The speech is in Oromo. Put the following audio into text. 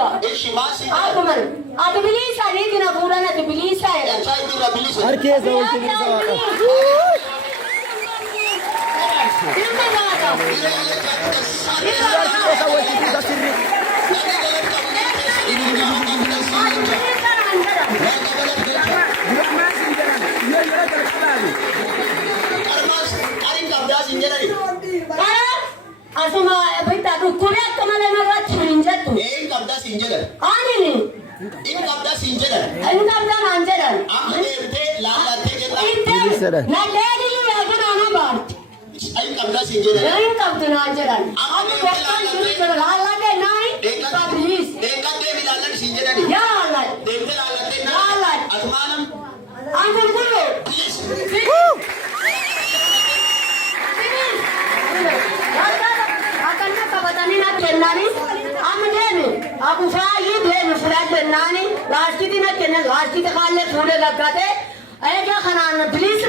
Abuda. Aku mana? Ada bilisa ni kena bulan ada bilisa ya. Herkes de olsun bilisa. Kita dah. Asma, betul tu. Kuliah kemana nak cincin tu? Ini kabda sinjalan. Ani ni. Ini kabda sinjalan. Ini kabda anjaran. Ini lalate kita. Itu. Nak jadi ni aku nak nampak. Ini kabda sinjalan. Ini kabda anjaran. Aku bukan cuma lalate naik. Kablis. Dekat dia lalate sinjalan. Ya lalate. Dekat lalate na. Lalate. Asmanam. Anggur dulu. Akan nak kabatani nak kenali, amdeni. Aku saya ini deh surat kenali. Last kita nak kenal, last kita kalau sudah lagate. Ayah kena bilis